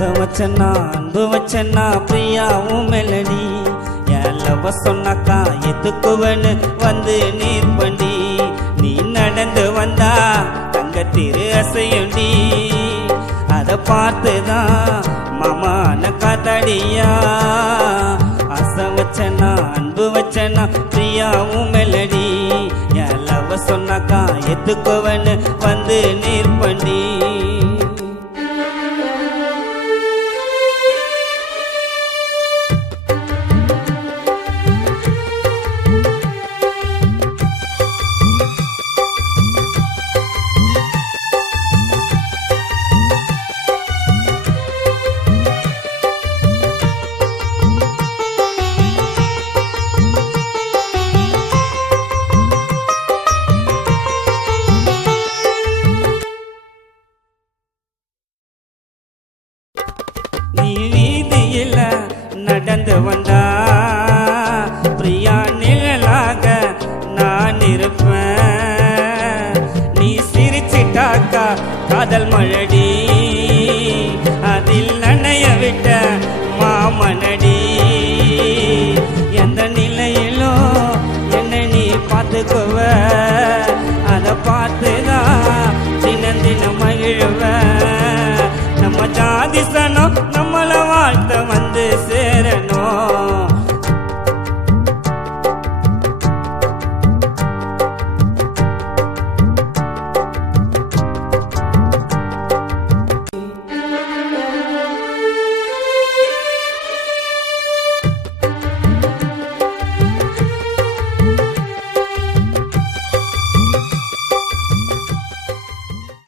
பாசம் வச்சனா அன்பு வச்சனா பிரியாவும் மெலடி என் லவ் சொன்னாக்கா எதுக்குவன்னு வந்து நீர் பண்டி நீ நடந்து வந்தா தங்க திரு அசையுண்டி அதை பார்த்துதான் மாமான காத்தாடியா ஆசை வச்சனா அன்பு வச்சனா பிரியாவும் மெலடி என் லவ் சொன்னாக்கா எதுக்குவன்னு வந்து நீர் பண்டி நீ வீதியில நடந்து வந்தா பிரியா நிழலாக நான் இருப்பேன் நீ சிரிச்சிட்டாக்கா காதல் மழடி அதில் நனைய விட்ட மாமனடி எந்த நிலையிலும் என்னை நீ பார்த்துக்குவ அதை பார்த்துதான்